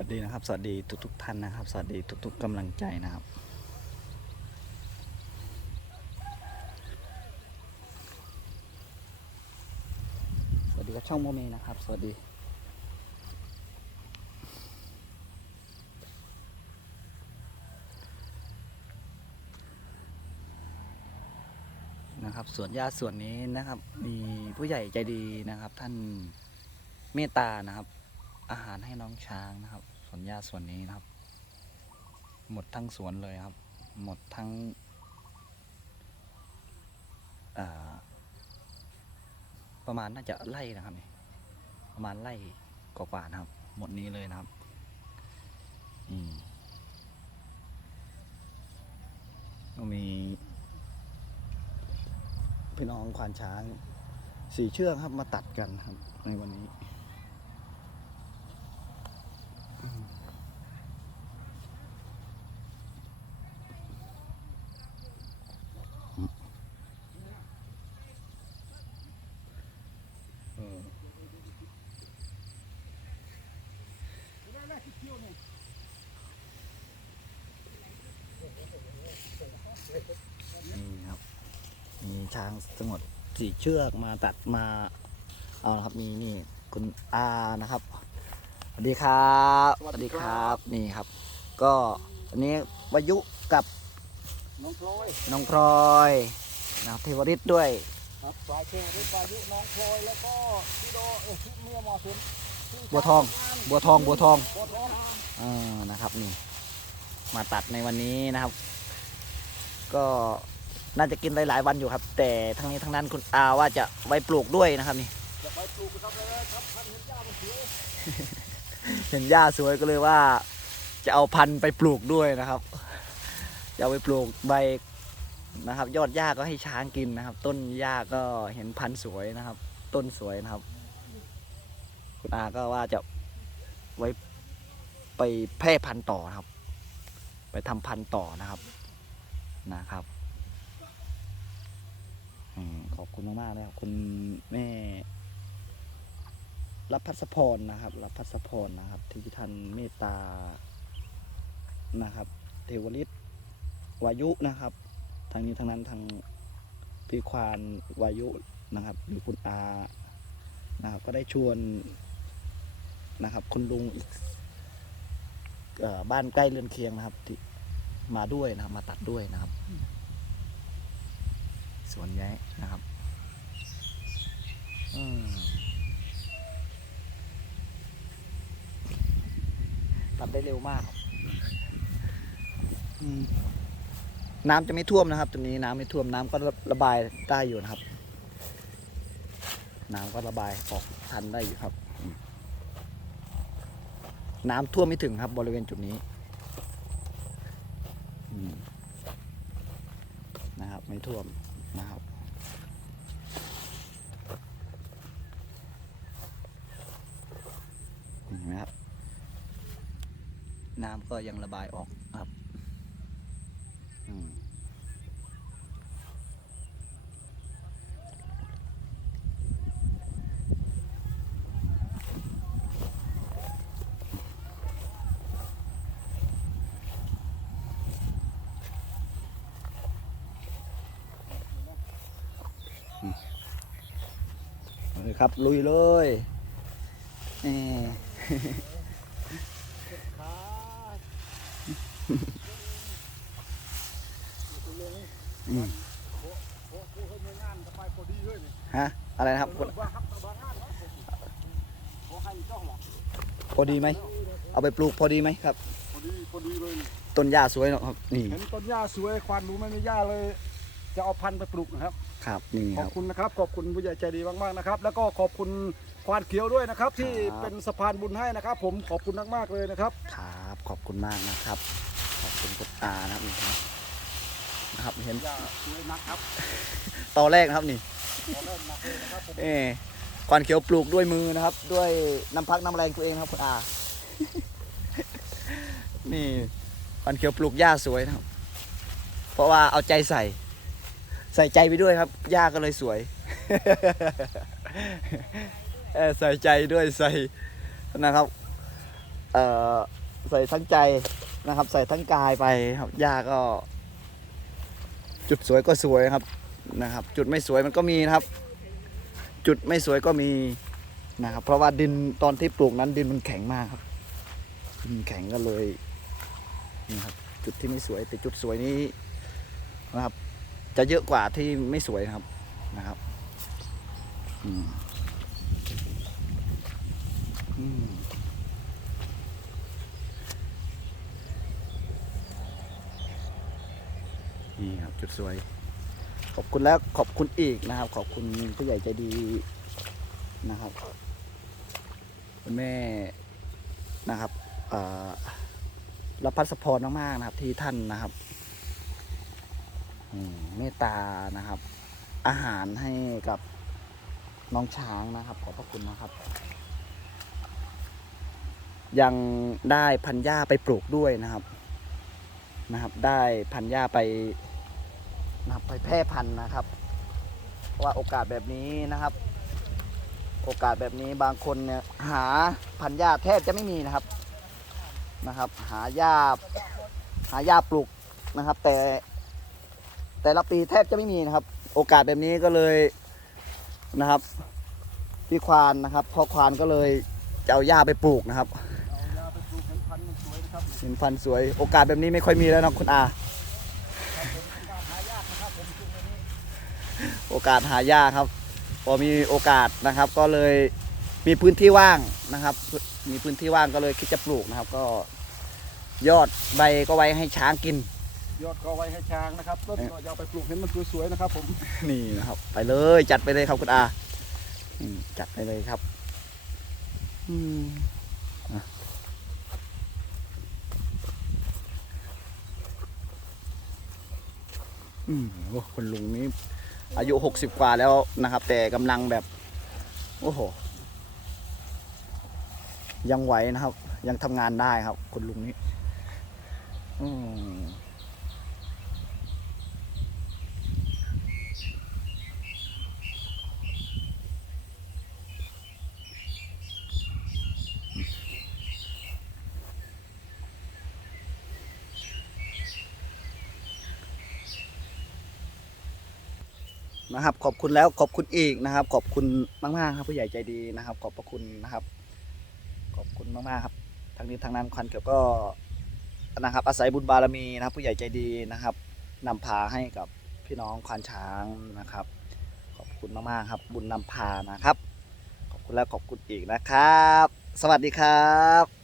วัสดีนะครับ สวัสดีทุกๆท่านนะครับ สวัสดีทุกๆกำลังใจนะครับ สวัสดีครับช่องโมเมนะครับ สวัสดี นะครับสวนหญ้าสวนนี้นะครับ มีผู้ใหญ่ใจดีนะครับ ท่านเมตตานะครับ อาหารให้น้องช้างนะครับสวนหญ้าส่วนนี้นะครับ หมดทั้งสวนเลยครับ หมดทั้งประมาณน่าจะไล่นะครับนี่ประมาณไล่กว่าๆนะครับ หมดนี้เลยนะครับอืมก็มีพี่น้องควานช้างสี่เชือกครับมาตัดกันครับในวันนี้อืมเออนี่ครับ มี ช้างทั้งหมดสี่เชือกมาตัดมาเอาละครับมีนี่คุณอานะครับสวัสดีครับสวัสดีครับนี่ครับ ก็อันนี้วายุกับน้องพลอยน้องพลอยนะครับเทวริตด้วยครับปลายเชฟปลายุน้องพลอยแล้วก็พี่โดเออพี่เมียหมอสุนบัวทองบัวทองบัวทองบัวทองเออนะครับนี่ มาตัดในวันนี้นะครับ ก็ น่าจะกินหลายๆวันอยู่ครับ แต่ทั้งนี้ทั้งนั้นคุณอาว่าจะไว้ปลูกด้วยนะครับนี่จะไปปลูกนครับเลยครับเห็นหญ้าสวยก็เลยว่า จะเอาพันธุ์ไปปลูกด้วยนะครับจะเอาไปปลูกใบนะครับ ยอดหญ้าก็ให้ช้างกินนะครับ ต้นหญ้าก็เห็นพันธุ์สวยนะครับ ต้นสวยนะครับ คุณอาก็ว่าจะไว้ไปแพร่พันธุ์ต่อครับ ไปทำพันธุ์ต่อนะครับนะครับ ขอบคุณมากๆเลยครับคุณแม่รับพัสพรนะครับรับพัสพรนะครับ ที่ท่านเมตตานะครับ เทวฤทธิ์วายุนะครับ ทางนี้ทางนั้นทางพี่ควานวายุนะครับหรือคุณอานะครับ ก็ได้ชวนนะครับ คุณลุงอีกบ้านใกล้เรือนเคียงนะครับที่มาด้วยนะครับ มาตัดด้วยนะครับ วนแย้นะครับตัดได้เร็วมากน้ำจะไม่ท่วมนะครับตรงนี้น้ำไม่ท่วมน้ำก็ระบายได้อยู่นะครับ น้ำก็ระบายออกทันได้อยู่ครับ น้ำท่วมไม่ถึงครับ บริเวณจุดนี้นะครับ ไม่ท่วม นะครับเห็นไหมครับ น้ำก็ยังระบายออกครับอืมเอาเลย ครับ ลุยเลยนี่ขาอืมโอ้โหผู้ให้งานจะไปพอดีเลยนี่ฮะอะไรนะครับบ้าครับบ้างานเนาะขอให้จ้องหลับพอดีไหมเอาไปปลูกพอดีไหมครับ พอดีพอดีเลยต้นหญ้าสวยเนาะครับนี่เห็นต้นหญ้าสวยควานรู้ไม่มีหญ้าเลย จะเอาพันธุ์ไปปลูกนะครับ ครับนี่ขคอบรับคุณนะครับขอบคุณผู้ใหญ่ใจดีมากๆนะครับ แล้วก็ขอบคุณควานเขียวด้วยนะครับ ที่ครับเป็นสะพานบุญให้นะครับ ผมขอบคุณมากๆเลยนะครับ ครับขอบคุณมากนะครับ ขอบคุณคุณอานะครับนี่ครับนะครับเห็นอย่าสวยนะครับตอแรกนะครับนี่ ขอเริ่มนักเลยนะครับผมเอควันเขียวปลูกด้วยมือนะครับ ด้วยน้ำพักน้ำแรงตัวเองนะครับคุณอา นี่ควันเขียวปลูกหญ้าสวยนะครับ เพราะว่าเอาใจใส่ ใส่ใจไปด้วยครับหญ้าก็เลยสวยใส่ใจด้วยใส่นะครับเอ่อใส่ทั้งใจนะครับ ใส่ทั้งกายไปครับย่าก็ จุดสวยก็สวยครับนะครับ จุดไม่สวยมันก็มีนะครับ จุดไม่สวยก็มีนะครับ เพราะว่าดินตอนที่ปลูกนั้นดินมันแข็งมากครับดินแข็งก็เลยนี่ครับจุดที่ไม่สวยแต่จุดสวยนี้นะครับ จะเยอะกว่าที่ไม่สวยนะครับนะครับอืมอืมนี่ครับจุดสวย ขอบคุณแล้วขอบคุณอีกนะครับ ขอบคุณผู้ใหญ่ใจดีนะครับคุณแม่นะครับรับพัสพรมากๆนะครับที่ท่านนะครับ เมตตานะครับ อาหารให้กับน้องช้างนะครับ ขอบพระคุณนะครับ ยังได้พันหญ้าไปปลูกด้วยนะครับนะครับ ได้พันหญ้าไปนะครับไปแพร่พันธุ์นะครับ ว่าโอกาสแบบนี้นะครับ โอกาสแบบนี้บางคนเนี่ยหาพันหญ้าแทบจะไม่มีนะครับนะครับ หาหญ้าหาหญ้าปลูกนะครับ แต่ แต่ละปีแทบจะไม่มีนะครับ โอกาสแบบนี้ก็เลยนะครับ พี่ควานนะครับพ่อควานก็เลยจะเอาหญ้าไปปลูกนะครับเอายาไปปลูกเห็นพันธุ์สวยนะครับเห็นพันสวย โอกาสแบบนี้ไม่ค่อยมีแล้วนะคุณอา โอกาสหายากครับ พอมีโอกาสนะครับ ก็เลยมีพื้นที่ว่างนะครับ มีพื้นที่ว่างก็เลยคิดจะปลูกนะครับ ก็ยอดใบก็ไว้ให้ช้างกิน ยอดก็ไว้ให้ช้างนะครับต้นก็อยาไปปลูกเห็นมันสวยๆนะครับ ผมนี่นะครับ ไปเลยจัดไปเลยครับคุณอาอืมจัดไปเลยครับอืมอะอืมโอ้คุณลุงนี้ อายุหกสิบกว่าแล้วนะครับ แต่กำลังแบบ โอ้โห ยังไหวนะครับ ยังทำงานได้ครับคุณลุงนี้ อืม นะครับ ขอบคุณแล้วขอบคุณอีกนะครับ ขอบคุณมากๆครับ ผู้ใหญ่ใจดีนะครับ ขอบพระคุณนะครับ ขอบคุณมากๆครับทางนี้ทางนั้นควันเกี่ยวก็นะครับ อาศัยบุญบารมีนะครับ ผู้ใหญ่ใจดีนะครับนำพาให้กับพี่น้องควานช้างนะครับ ขอบคุณมากๆครับ บุญนำพานะครับ ขอบคุณแล้วขอบคุณอีกนะครับ สวัสดีครับ